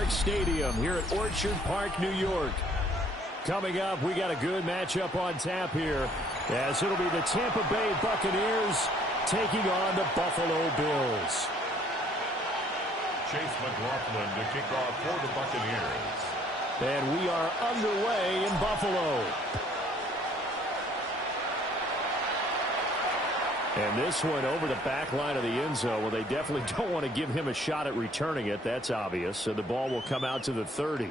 Park Stadium here at Orchard Park, New York. Coming up, we got a good matchup on tap here, as it'll be the Tampa Bay Buccaneers taking on the Buffalo Bills. Chase McLaughlin to kick off for the Buccaneers. And we are underway in Buffalo. And this one over the back line of the end zone. Well, they definitely don't want to give him a shot at returning it. That's obvious. So the ball will come out to the 30.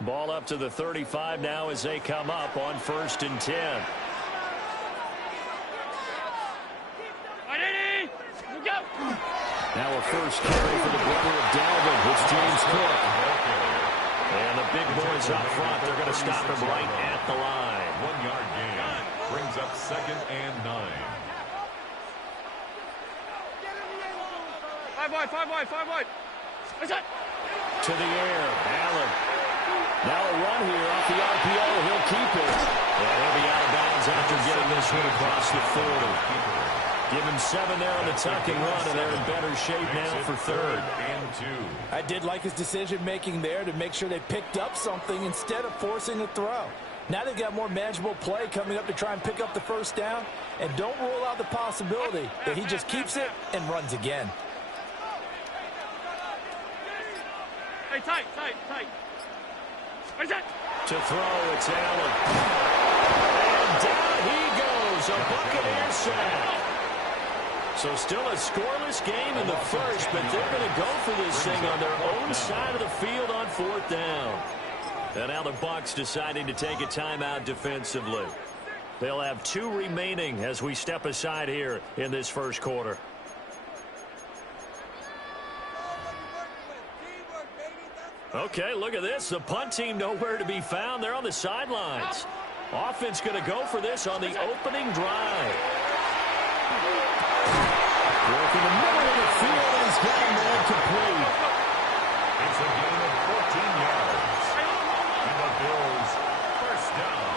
Ball up to the 35 now as they come up on 1st and 10. Now a first carry for the brother of Dalvin. It's James Cook. And the big boys up front, they're going to stop him right at the line. 1-yard gain. Brings up 2nd and 9. 5 wide. What's that? To the air, Allen. Now a run here off the RPO. He'll keep it. And he'll be out of bounds after getting this one across the 40. Give him 7 there on the tuck and run, and they're in better shape now for 3rd and 2. I did like his decision-making there to make sure they picked up something instead of forcing a throw. Now they've got more manageable play coming up to try and pick up the first down, and don't rule out the possibility that he just keeps it and runs again. Hey, tight. What is that? To throw, it's Allen. And down he goes, a Buccaneer sack. So still a scoreless game in the first, but they're going to go for this thing on their own side of the field on 4th down. And now the Bucs deciding to take a timeout defensively. They'll have 2 remaining as we step aside here in this first quarter. Okay, look at this. The punt team nowhere to be found. They're on the sidelines. Offense going to go for this on the opening drive. Work in the middle of the field, and he's got a man complete. It's a gain of 14 yards. And the Bills first down.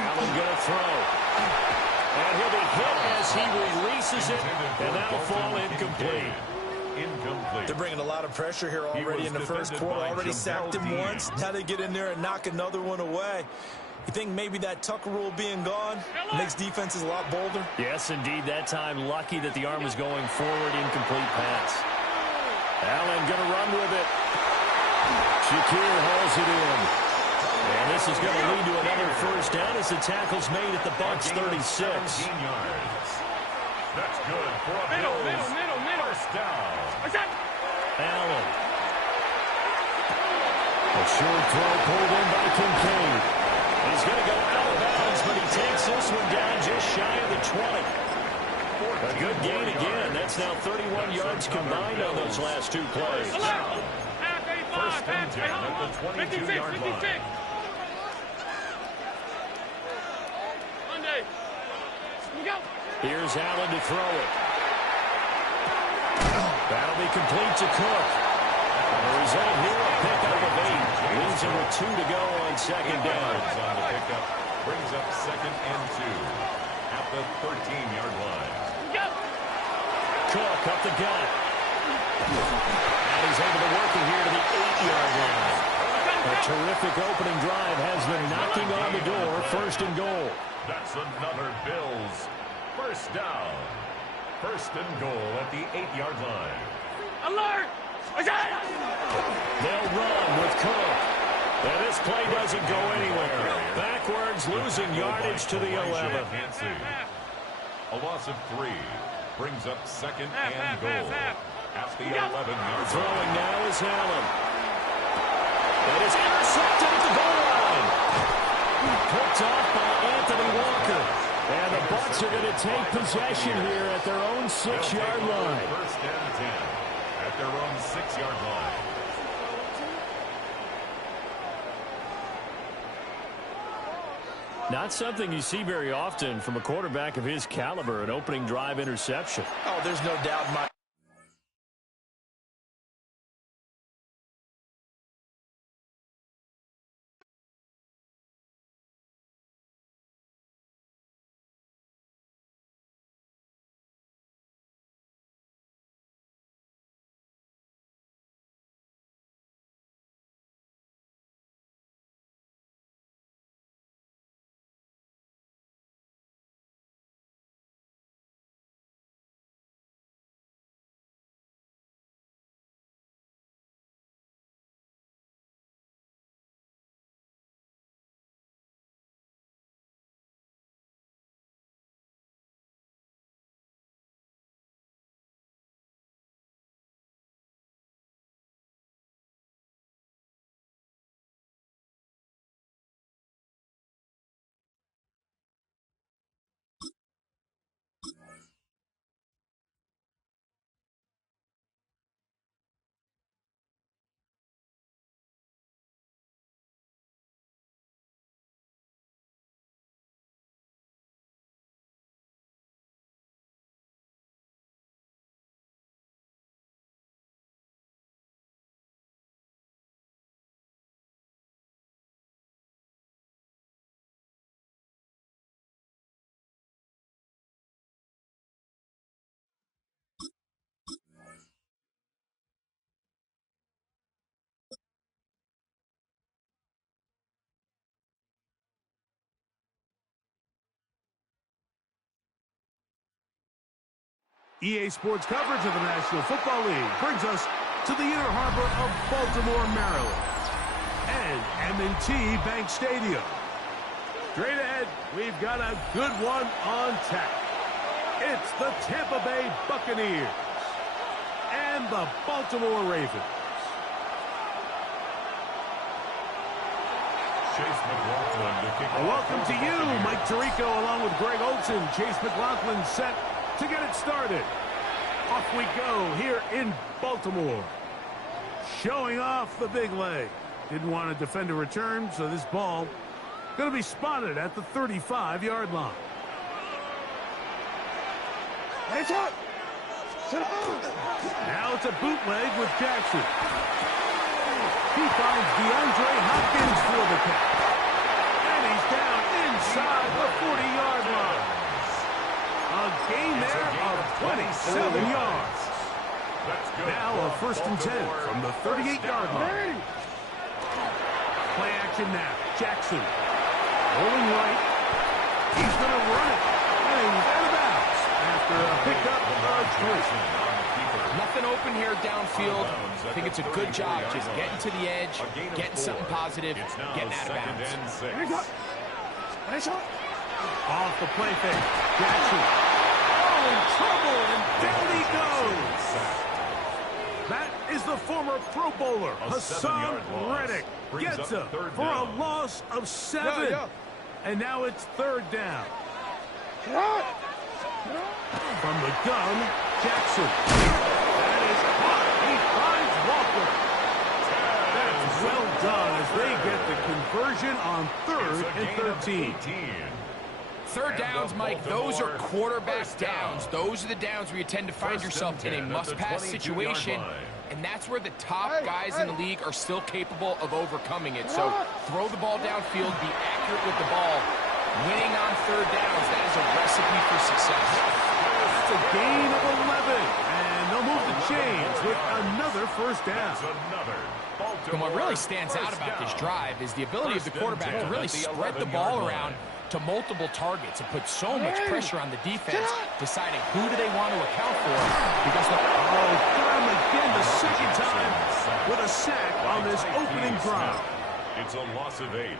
Allen going to throw. And he'll be hit as he releases it, and that'll fall incomplete. They're bringing a lot of pressure here already in the first quarter. Already sacked him once. Now they get in there and knock another one away. You think maybe that Tucker rule being gone makes defenses a lot bolder? Yes, indeed. That time, lucky that the arm was going forward. Incomplete pass. Allen going to run with it. Shakir hauls it in. And this is going to lead to another first down as the tackle's made at the Bucs 36. That's good for a Bills. Middle. First down. What's that? Allen. A short throw pulled in by Kincaid. He's going to go out of bounds, but he takes this one down just shy of the 20. A good gain again. That's now 31 yards combined on those last 2 plays. First and 10 at the 22-yard line. Here's Allen to throw it. That'll be complete to Cook. The result here, a pickup of 8. Leaves him with 2 to go on 2nd down. On the pickup, brings up 2nd and 2 at the 13-yard line. Cook up the gut. And he's able to work it here to the 8-yard line. A terrific opening drive has them knocking on the door. 1st and goal. That's another Bills first down. 1st and goal at the 8-yard line. Alert! They'll run with Cook. And this play doesn't go anywhere. Backwards, losing yardage to the 11. A loss of 3 brings up 2nd and goal at the 11-yard line. Throwing now is Allen. It is intercepted at the goal line. Picked off by Anthony Walker. And the Bucs are going to take possession here at their own 6-yard line. 1st and 10 at their own 6-yard line. Not something you see very often from a quarterback of his caliber, an opening drive interception. Oh, there's no doubt in my EA Sports coverage of the National Football League brings us to the inner harbor of Baltimore, Maryland, and M&T Bank Stadium. Straight ahead, we've got a good one on tap. It's the Tampa Bay Buccaneers and the Baltimore Ravens. Chase McLaughlin to kick off. Welcome to you, Mike Tirico, along with Greg Olson. Chase McLaughlin set to get it started. Off we go here in Baltimore. Showing off the big leg. Didn't want to defend a return, so this ball going to be spotted at the 35-yard line. Now it's a bootleg with Jackson. He finds DeAndre Hopkins for the catch. And he's down inside the 40-yard line. A gain there of 27 yards. Now a 1st and 10 from the 38-yard line. Play action now. Jackson rolling right. He's going to run it. And he's out of bounds after a pickup of 3. Nothing open here downfield. I think it's a good job just getting to the edge, getting something positive, getting out of bounds. Off the play fake. Jackson. Oh, in trouble, and down he goes. That is the former Pro Bowler, Hassan Reddick. Gets up for a loss of 7. And now it's 3rd down. From the gun, Jackson. That is caught. He finds Walker. That's well done as they get the conversion on 3rd and 13. 3rd downs, Mike, those are quarterback downs. Those are the downs where you tend to find yourself in a must-pass situation, and that's where the top guys in the league are still capable of overcoming it. So throw the ball downfield, be accurate with the ball. Winning on 3rd downs, that is a recipe for success. That's a gain of 11, and they'll move the chains with another 1st down. And what really stands out about this drive is the ability of the quarterback to really spread the ball around to multiple targets and put so much pressure on the defense, deciding who do they want to account for. Because got him again the 2nd time with a sack on this opening drive. It's a loss of 8.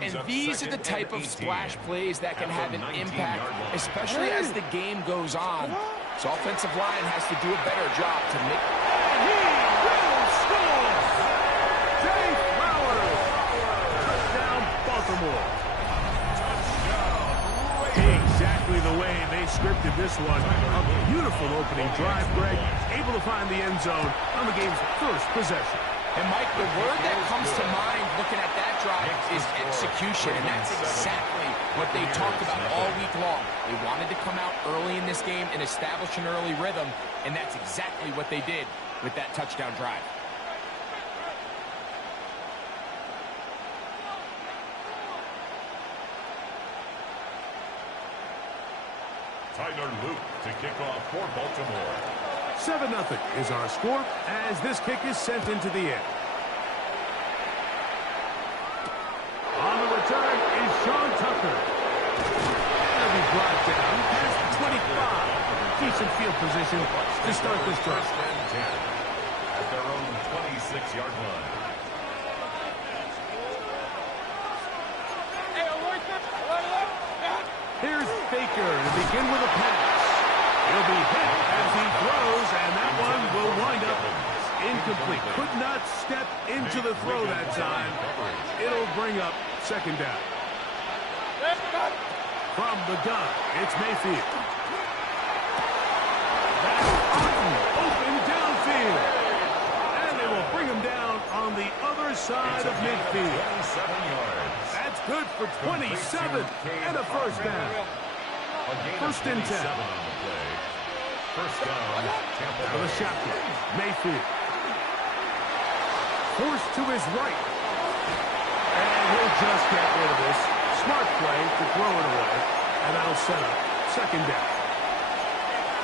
And these are the type of splash plays that can have an impact, especially as the game goes on. So offensive line has to do a better job to make... And he will score! Jay Flowers! Touchdown, Baltimore. Exactly the way they scripted this one. A beautiful opening drive, Greg. Able to find the end zone on the game's 1st possession. And, Mike, the word that comes to mind looking at that drive is execution, and that's exactly what they talked about all week long. They wanted to come out early in this game and establish an early rhythm, and that's exactly what they did with that touchdown drive. Tyler Luke to kick off for Baltimore. 7-0 is our score as this kick is sent into the air. On the return is Sean Tucker. That'll be brought down past the 25. Decent field position to start this drive. 1st and 10 at their own 26-yard line. Here's Baker to begin with a pass. He'll be hit as he throws, and that one will wind up incomplete. Could not step into the throw that time. It'll bring up 2nd down. From the gun, it's Mayfield. midfield. And they will bring him down on the other side of midfield. 27 yards. That's good for 27 and a first down. First and 10. On the play. First down, Tampa Out of the Bay. shotgun. Mayfield. Forced to his right. And he'll just get rid of this. Smart play to throw it away. And that'll set up second down.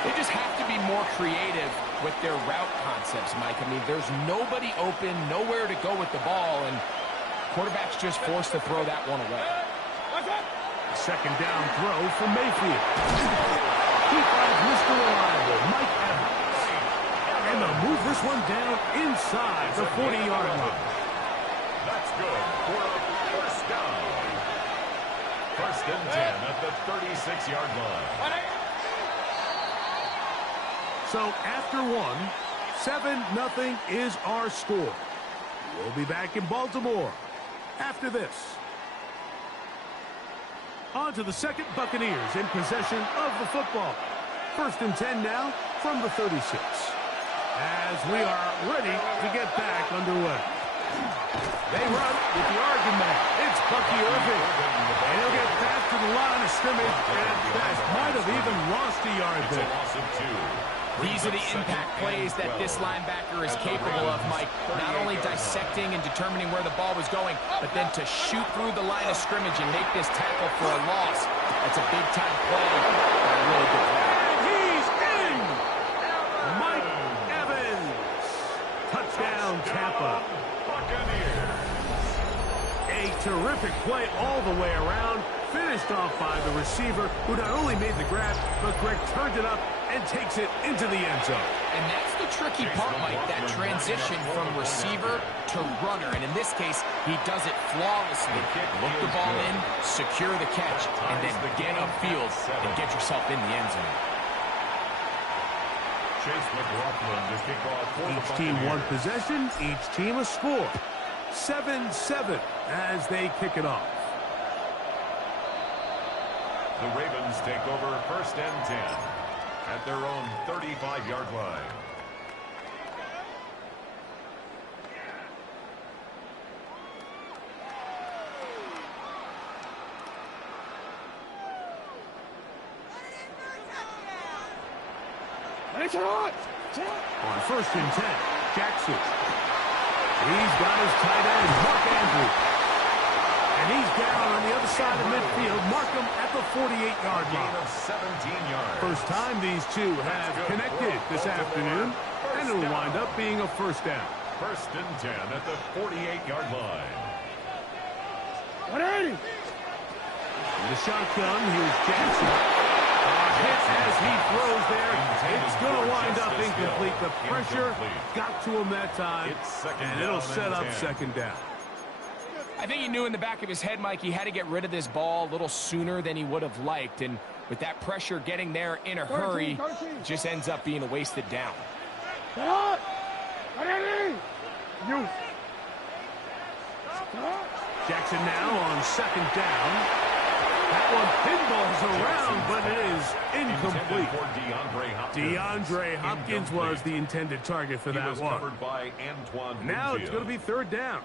They just have to be more creative with their route concepts, Mike. I mean, there's nobody open, nowhere to go with the ball, and quarterback's just forced to throw that one away. Second down throw for Mayfield. He finds Mr. Reliable, Mike Evans. And they'll move this one down inside the 40-yard line. That's good for a first down. First and 10 at the 36-yard line. So after one, 7-0 is our score. We'll be back in Baltimore after this. On to the second, Buccaneers in possession of the football. First and 10 now from the 36. As we are ready to get back underway. They run with the argument. It's Bucky Irving. And he'll get back to the line of scrimmage and that might have even lost a yard It's a there. loss of 2. These are the impact plays that this linebacker is capable of, Mike. Not only dissecting and determining where the ball was going, but then to shoot through the line of scrimmage and make this tackle for a loss. That's a big-time play. And a really good play. And he's in! Mike Evans. Touchdown, Tampa. Buccaneers. A terrific play all the way around. Finished off by the receiver, who not only made the grab, but Greg turned it up and takes it into the end zone. And that's the tricky part, Mike, that transition from receiver to runner. And in this case, he does it flawlessly. Look the ball in, secure the catch, and then get upfield and get yourself in the end zone. Chase McLaughlin to kick off for the Each team one Buccaneers. possession, each team a score. 7-7 as they kick it off. The Ravens take over first and 10 at their own 35-yard line. On first and 10, Jackson. He's got his tight end, Mark Andrews. And he's down on the other side of midfield. Mark him at the 48-yard Gain line. of 17 yards. First time these two have connected this afternoon, and it'll wind up being a first down. First and 10 at the 48-yard line. In the shotgun, here's Jackson. Hit as he throws there. It's going to wind up incomplete. The pressure got to him that time, and it'll set up second down. I think he knew in the back of his head, Mike, he had to get rid of this ball a little sooner than he would have liked. And with that pressure getting there in a hurry, it just ends up being a wasted down. Jackson now on second down. That one pinballs around, but it is incomplete. DeAndre Hopkins was the intended target for that one. Covered by Antoine Now it's going to be third down.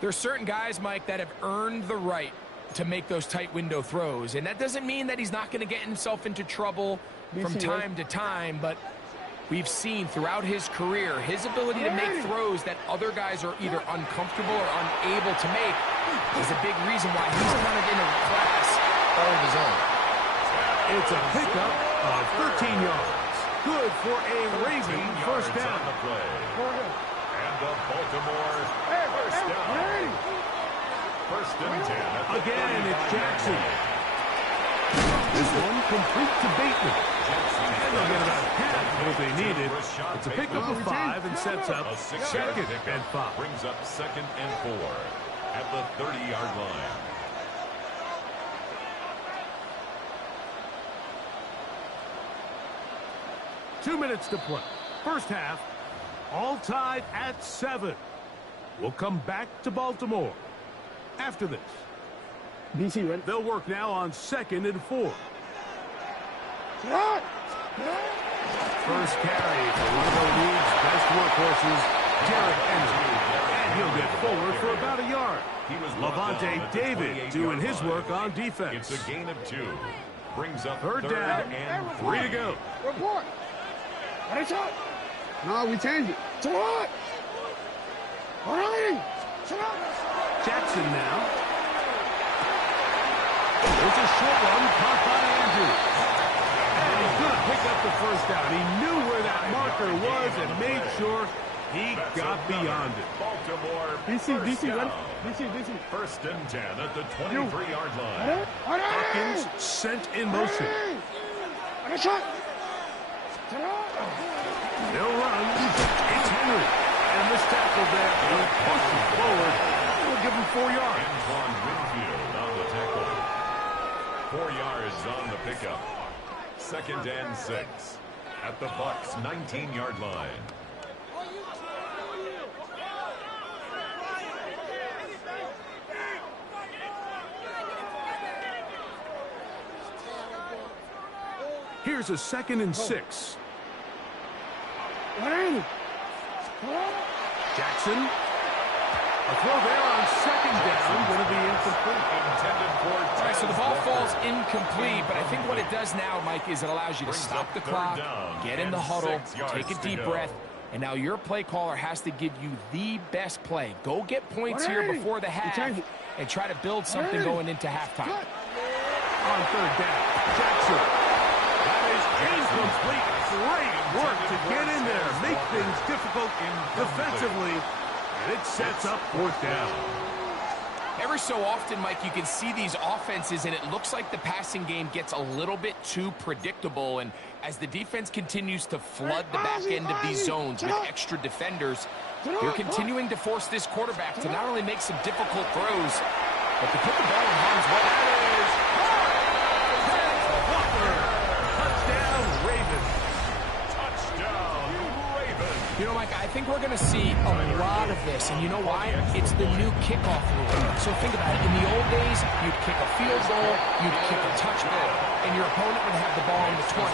There's certain guys, Mike, that have earned the right to make those tight window throws. And that doesn't mean that he's not going to get himself into trouble from time to time, but we've seen throughout his career his ability to make throws that other guys are either uncomfortable or unable to make is a big reason why he's kind of in a class all of his own. It's a pickup of 13 yards. Good for a Raven first down. On the play. And the Baltimore first down. First and 10. Again, it's Jackson. This one complete to Bateman. And they'll get about half what they needed. It's a pickup of 5 and sets up second and 5. Brings up second and 4 at the 30-yard line. Two minutes to play. First half, all tied at 7. We'll come back to Baltimore after this. DC, ready? They'll work now on second and 4. First carry for one of the league's best workhorses, Derrick Henry. And he'll get forward for about a yard. He was brought down Levante at the David 28-yard doing his line. work on defense. It's a gain of 2. Brings up Third down, and 3 to go. Report. What is up? No, we changed it. To what? All right. Shut up. Jackson now. There's a short one caught by Andrews. And he's going to pick up the first down. He knew where that marker was and made sure he got beyond it. Baltimore. DC, down. ready? DC. First and 10 at the 23-yard line. Hopkins sent in motion. I got shot. They'll run. It's Henry. And this tackle there will push him forward. We'll give him 4 yards. Antoine Winfield on the tackle. 4 yards on the pickup. Second and 6 at the Bucs 19-yard line. Here's a 2nd and 6. Jackson. A throw there on 2nd down. Going to be incomplete. Intended for All right, so the ball falls incomplete, but I think what it does now, Mike, is it allows you to stop the clock, get in the huddle, take a deep breath, and now your play caller has to give you the best play. Go get points here before the half and try to build something going into halftime. On 3rd down, Jackson. That is incomplete. Great work to get in there, make things difficult defensively, and it sets up 4th down. Every so often, Mike, you can see these offenses, and it looks like the passing game gets a little bit too predictable. And as the defense continues to flood the back end of these zones with extra defenders, they're continuing to force this quarterback to not only make some difficult throws, but to put the ball in harm's way. Touchdown, Ravens. touchdown, Ravens. You know, Mike, I think we're going to see a lot of this, and you know why? It's the new kickoff rule. So think about it. In the old days, you'd kick a field goal, you'd kick a touchback, and your opponent would have the ball on the 20.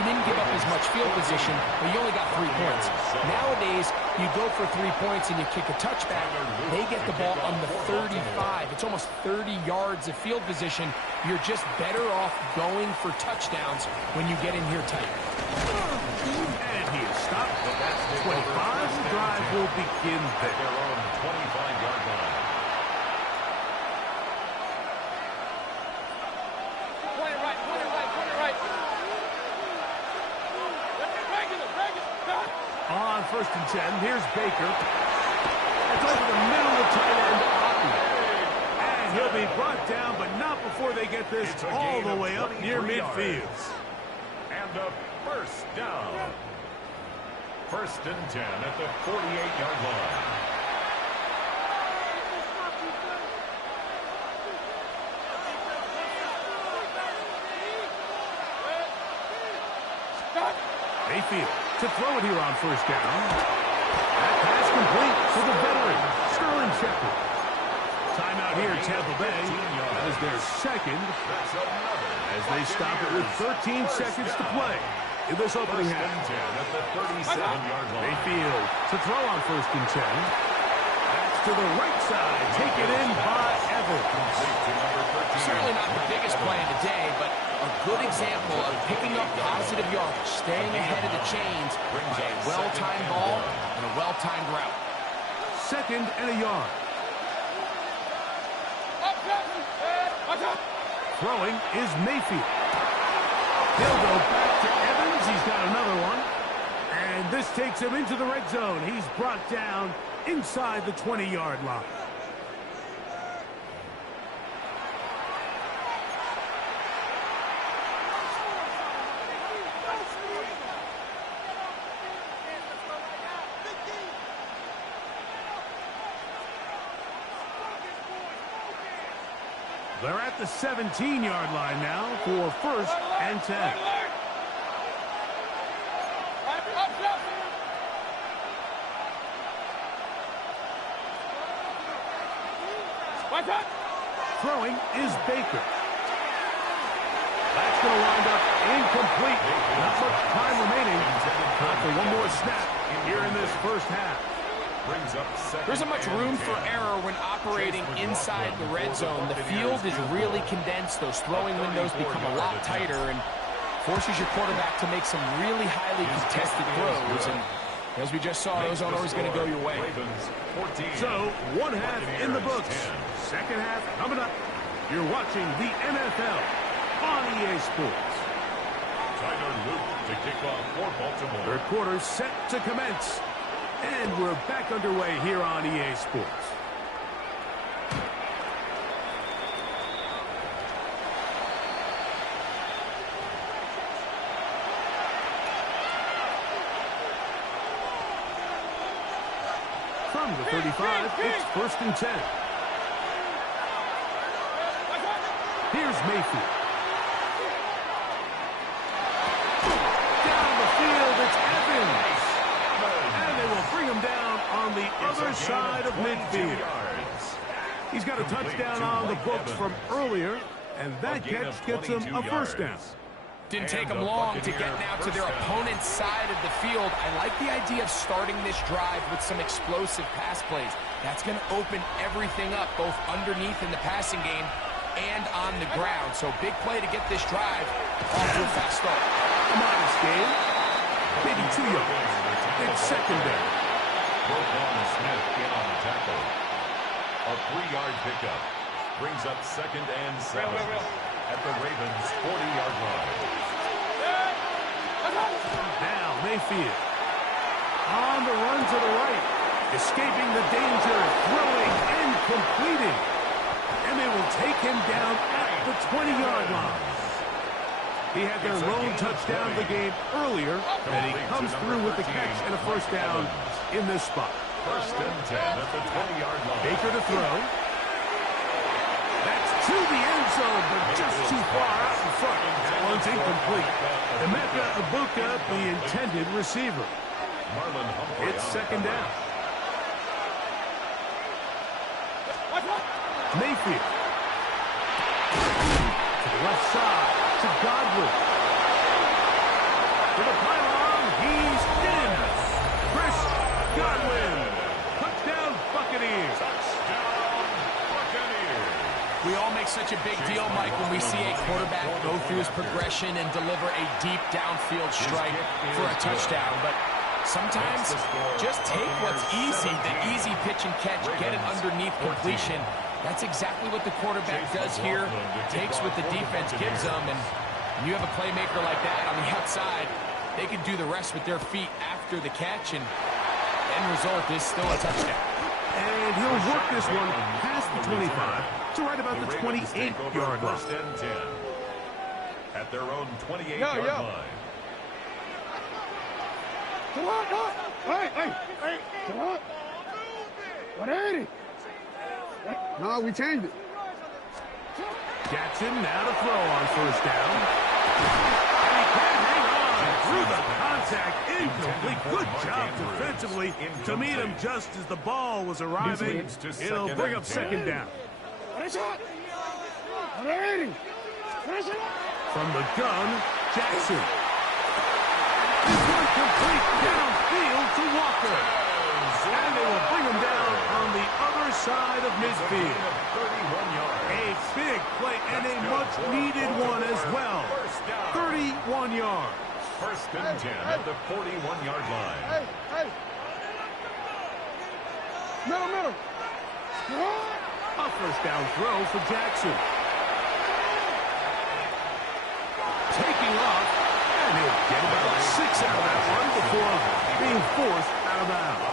You didn't give up as much field position, but you only got 3 points. Nowadays, you go for 3 points and you kick a touchback, they get the ball on the 35. It's almost 30 yards of field position. You're just better off going for touchdowns when you get in here tight. And he is stopped. 25. The drive will begin there. Their own 25-yard line. Point it right. Regular. On 1st and 10, here's Baker. It's over the middle of tight end Otten. And he'll be brought down, but not before they get this It's a all gain the of way up 23 near yards. midfield. And a first down. First and 10 at the 48-yard line. Mayfield to throw it here on 1st down. That pass complete to the veteran, Sterling Shepard. Timeout here, Tampa Bay. That is their 2nd That's another. as they stop it with 13 seconds to play in this opening First half. and 10 at the 37-yard line. Mayfield to throw on 1st and 10. That's to the right side. Taken in by Evans. Certainly not the biggest play of the day, but a good example of picking up positive yardage, staying ahead of the chains by a well-timed ball and a well-timed route. 2nd and a yard. Throwing is Mayfield. He'll go back to Evans. He's got another one. And this takes him into the red zone. He's brought down inside the 20-yard line. They're at the 17-yard line now for 1st and 10. Throwing is Baker. That's going to wind up incomplete. Not much time remaining. Time for one more snap here in this first half. There isn't much room for error when operating inside the red zone. The field is really condensed. Those throwing windows become a lot tighter and forces your quarterback to make some really highly contested throws. And as we just saw, those aren't always going to go your way. So, one half in the books. Second half coming up. You're watching the NFL on EA Sports. Tyler Luke to kick off for Baltimore. Third quarter set to commence. And we're back underway here on EA Sports. From the 35, it's 1st and 10. Here's Mayfield. Down the field, it's Evans. And they will bring him down on the other side of midfield. He's got a touchdown on the books from earlier, and that catch gets him a first down. Didn't take them long to get now to their opponent's side of the field. I like the idea of starting this drive with some explosive pass plays. That's going to open everything up, both underneath in the passing game and on the ground. So big play to get this drive off to a fast start. A modest game. Maybe 2 yards. It's second down. Smith in on the tackle. A 3-yard pickup brings up 2nd and 7 at the Ravens' 40-yard line. Now Mayfield on the run to the right, escaping the danger, throwing and completing. And they will take him down at the 20-yard line. He had their lone touchdown of the game earlier, and he comes through with the catch and a first down in this spot. 1st and 10 at the 20-yard line. Baker to throw. That's to the end zone, but just too far out in front. That one's incomplete. Emeka Ibuka, the intended receiver. It's second down. Mayfield. To the left side, to Godwin. To the pylon, he's in. Chris Godwin. Touchdown Buccaneers. We all make such a big deal, Mike, when we see a quarterback go through his progression and deliver a deep downfield strike for a touchdown. But sometimes just take what's easy, the easy pitch and catch, get it underneath completion. That's exactly what the quarterback does here, takes what the defense gives them, and when you have a playmaker like that on the outside, they can do the rest with their feet after the catch, and end result is still a touchdown. And he'll work this one past the 25 to right about the 28-yard line. 1st and 10 at their own 28-yard line. Come on, hey, come on. 180. No, we changed it. Jackson now to throw on first down. And he can't hang on through the contact. Incomplete. Good job defensively to meet him just as the ball was arriving. It'll bring up second down. From the gun, Jackson. This one complete downfield to Walker. And they will bring him down on the other side of midfield. A big play and a much-needed one as well. 31 yards. 1st and 10 at the 41-yard line. Hey. Middle. A first down throw for Jackson. Taking off, and he'll get about 6 out of that one before being forced out of bounds.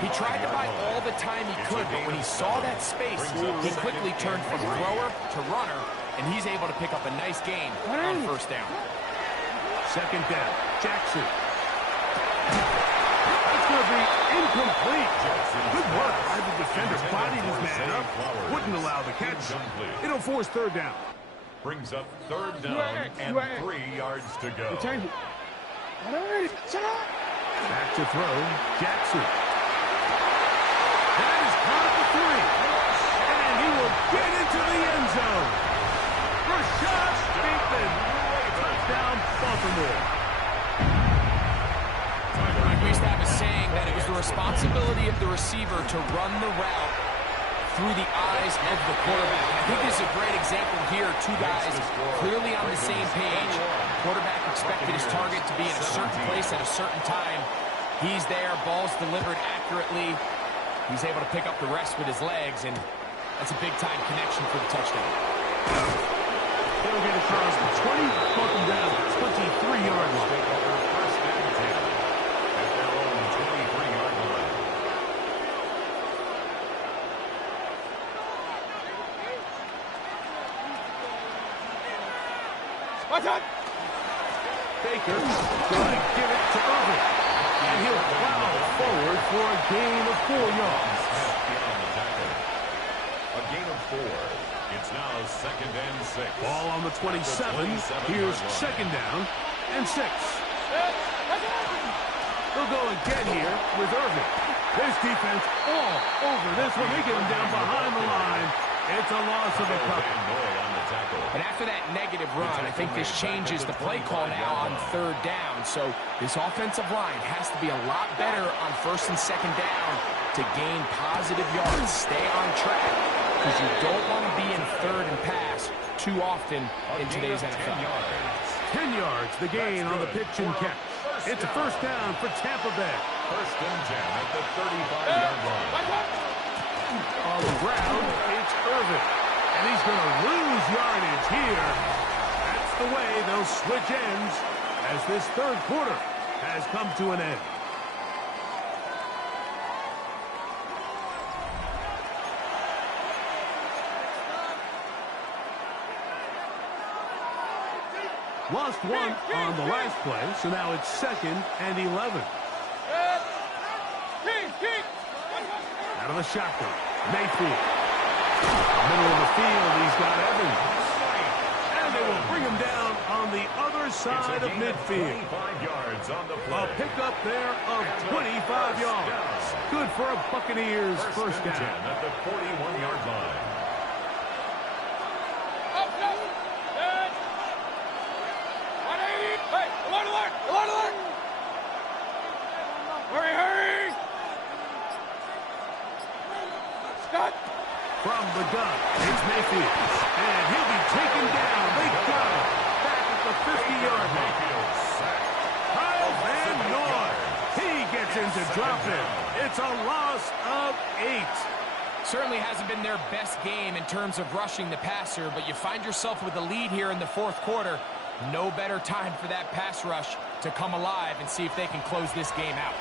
He tried to buy all the time he could, but when he saw that space, he quickly turned from thrower to runner, and he's able to pick up a nice gain on first down. Second down, Jackson. That's going to be incomplete. Good work by the defender. Bodied his man up. Wouldn't allow the catch. It'll force third down. Brings up 3rd down and 3 yards to go. We changed it. 180. Shut up. Back to throw, Jackson. That is caught at the 3. And he will get into the end zone. Rashad Bateman. Like we used to have a saying that it was the responsibility of the receiver to run the route through the eyes of the quarterback. I think this is a great example here. Two guys clearly on the same page. Quarterback expected his target to be in a certain place at a certain time. He's there, ball's delivered accurately. He's able to pick up the rest with his legs, and that's a big-time connection for the touchdown. They'll get across the 20, put them down to the 23-yard line. First and 10 at their own 23-yard line. Baker going to give it to Irvin. And he'll plow forward for a gain of 4 yards. Beyond the tackle. A gain of 4. It's now second and 6. Ball on the 27. Here's second down and 6. They'll go again here with Irvin. This defense all over this one. They get him down behind the line. It's a loss of a couple. And after that negative run, I think this changes the play call now on third down. So this offensive line has to be a lot better on first and second down to gain positive yards. Stay on track, because you don't want to be in third and pass too often in today's NFL. 10 yards, the gain on the pitch and catch. It's a first down for Tampa Bay. First and 10 at the 35-yard line. On the ground, it's Irvin. And he's going to lose yardage here. That's the way they'll switch ends as this third quarter has come to an end. Lost one on the last play, so now it's second and 11. Out of the shotgun, Mayfield. Middle of the field, he's got Evans. And they will bring him down on the other side of midfield. 25 yards on the play. A pickup there of 25 yards. Good for a Buccaneers first down. 10 at the 41-yard line. From the gun, it's Mayfield. And he'll be taken down. They got him back at the 50-yard line. Kyle Van Noy. He gets into dropping. It's a loss of 8. Certainly hasn't been their best game in terms of rushing the passer, but you find yourself with a lead here in the fourth quarter. No better time for that pass rush to come alive and see if they can close this game out.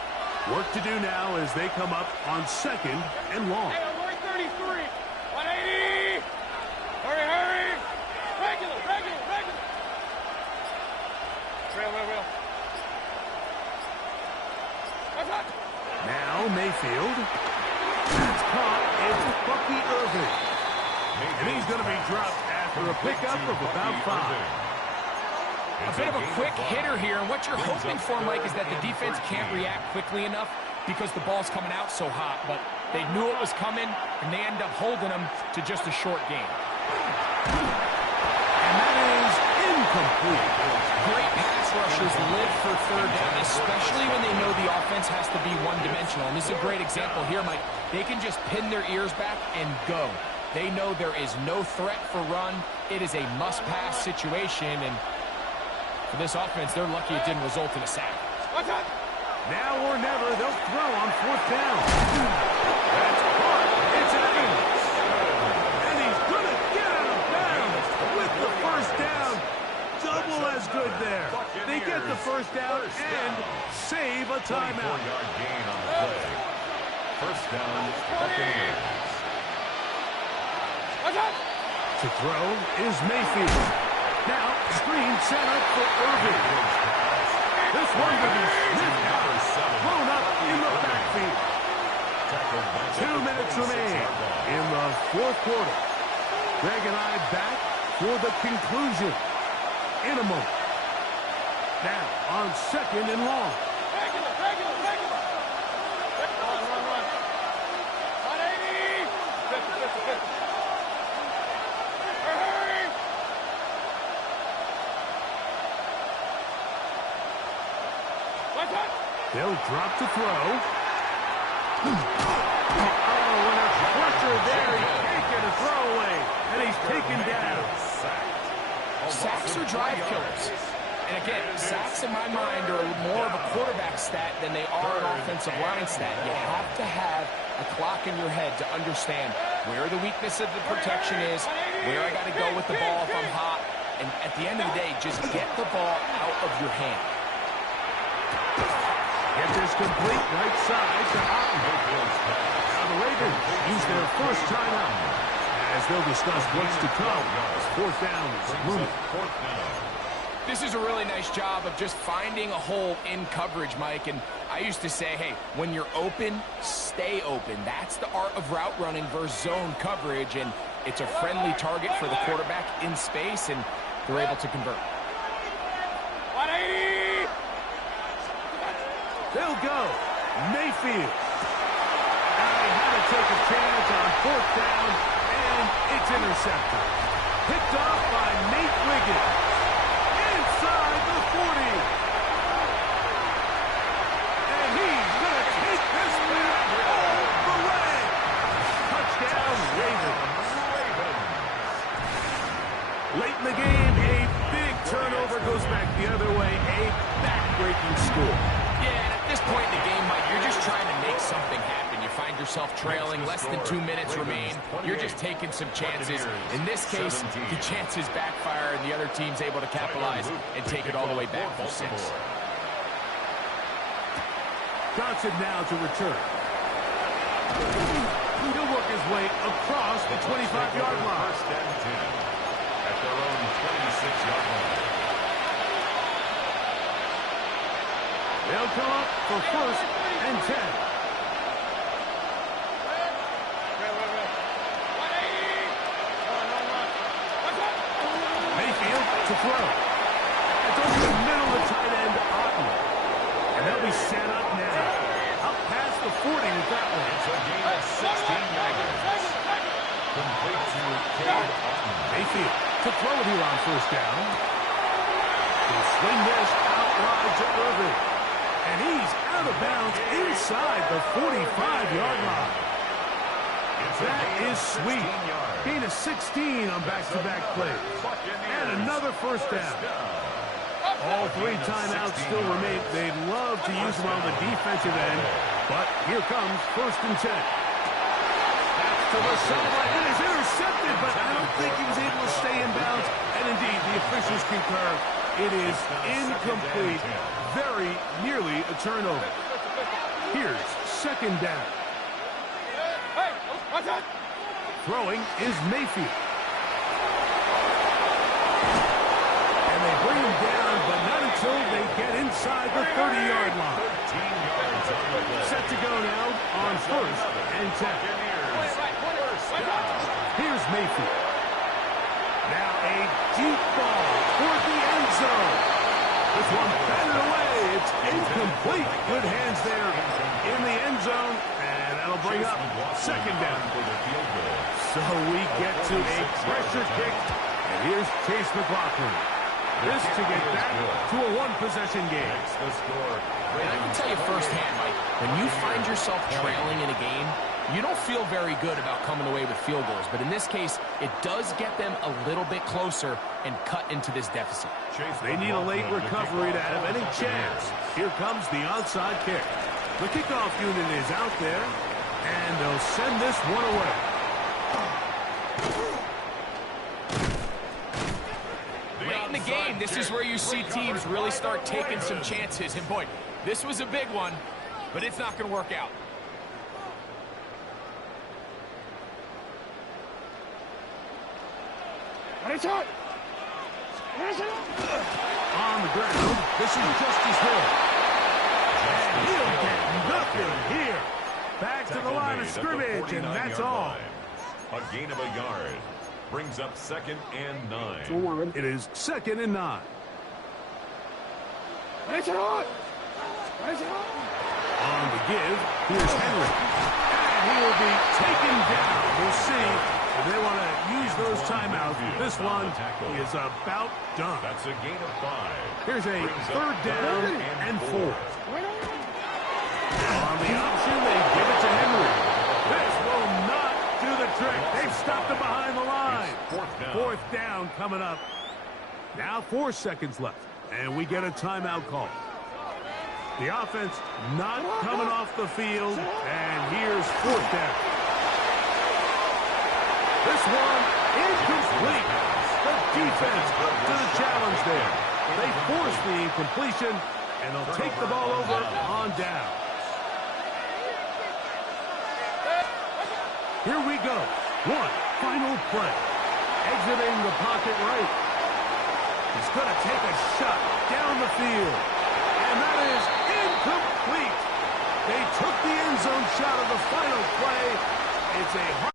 Work to do now as they come up on second and long. Hey, I'm wearing 33. 180. Hurry, hurry. Regular. Real. Now Mayfield. That's caught. It's Bucky Irvin. And he's going to be dropped after a pickup of about 5. A bit of a quick hitter here, and what you're hoping for, Mike, is that the defense can't react quickly enough because the ball's coming out so hot. But they knew it was coming, and they end up holding them to just a short game. And that is incomplete. Great pass rushers live for third down, especially when they know the offense has to be one-dimensional. And this is a great example here, Mike. They can just pin their ears back and go. They know there is no threat for run. It is a must-pass situation, and for this offense, they're lucky it didn't result in a sack. Now or never, they'll throw on fourth down. That's caught. It's Evans. And he's going to get out of bounds with the first down. Double as good there. They get the first down and save a timeout. 24-yard gain on the play. First down, Buccaneers. To throw is Mayfield. Now, screen set up for Irvin. This one will be sniffed out, thrown up in the backfield. 2 minutes remain in the fourth quarter. Greg and I back for the conclusion in a moment. Now, on second and long. Regular. Run. 180. 50. Hurry. They'll drop to throw. Oh, and a pressure there. He can't get a throwaway. And he's taken down. Sacks are drive killers. And again, sacks in my mind are more of a quarterback stat than they are an offensive line stat. You have to have a clock in your head to understand where the weakness of the protection is, where I got to go with the ball if I'm hot. And at the end of the day, just get the ball out of your hand. Get this complete right side to Otten. Now the Ravens use their first timeout as they'll discuss what's to come. Fourth down is looming. This is a really nice job of just finding a hole in coverage, Mike. And I used to say, hey, when you're open, stay open. That's the art of route running versus zone coverage. And it's a friendly target for the quarterback in space, and they're able to convert. 180! They'll go. Mayfield. Now he had to take a chance on fourth down, and it's intercepted. Picked off by Nate Wiggins. Inside the 40. And he's going to take this one all the way. Touchdown, Ravens. Late in the game, a big turnover goes back the other way. A back-breaking score. Yeah, and at this point in the game, Mike, you're just trying to make something happen. You find yourself trailing, less than 2 minutes remain. You're just taking some chances. In this case, the chances backfire, and the other team's able to capitalize and take it all the way back for 6. Johnson now to return. He'll work his way across the 25-yard line. First and 10 at their own 26-yard line. They'll come up for first and 10. Mayfield to throw. It's over the middle of tight end Otten. And they'll be set up now. Up past the 40 with that one. It's a gain of 16 yards. Complete to Cade Otten. Mayfield to throw it here on first down. He'll swing this out wide to Irvin. And he's out of bounds inside the 45-yard line. That is sweet. Gain of 16 on back-to-back plays. And another first down. All 3 timeouts still remain. They'd love to use them on the defensive end. But here comes first and 10. That's to the sideline. It is intercepted, but I don't think he was able to stay in bounds. And indeed, the officials concur. It is incomplete. Very nearly a turnover. Here's second down. Throwing is Mayfield. And they bring him down, but not until they get inside the 30-yard line. Set to go now on first and 10. Here's Mayfield. Now a deep ball toward the end zone. This one batted away. It's incomplete. Good hands there in the end zone. And that'll bring up second down. So we get to a pressure kick. And here's Chase McLaughlin. This to get back to a one-possession game. And I can tell you firsthand, Mike, when you find yourself trailing in a game, you don't feel very good about coming away with field goals. But in this case, it does get them a little bit closer and cut into this deficit. They need a late recovery to have any chance. Here comes the onside kick. The kickoff unit is out there, and they'll send this one away. Late in the game, this is where you see teams really start taking some chances. And boy, this was a big one, but it's not going to work out. On the ground, this is Justice Hill. And he'll get nothing here. Back to the line of scrimmage, and that's all. A gain of a yard. Brings up second and 9. It is second and 9. On the give, here's Henry. And he will be taken down. We'll see if they want to use those timeouts. This one is about done. That's a gain of 5. Here's a third down and 4. the option, they give it to Henry. This will not do the trick. They've stopped him behind the line. Fourth down coming up. Now 4 seconds left, and we get a timeout call. The offense not coming off the field, and here's 4th down. This one incomplete. The defense up to the challenge there. They force the incompletion, and they'll take the ball over on down. Here we go. One final play. Exiting the pocket right. He's going to take a shot down the field. And that is incomplete. They took the end zone shot of the final play. It's a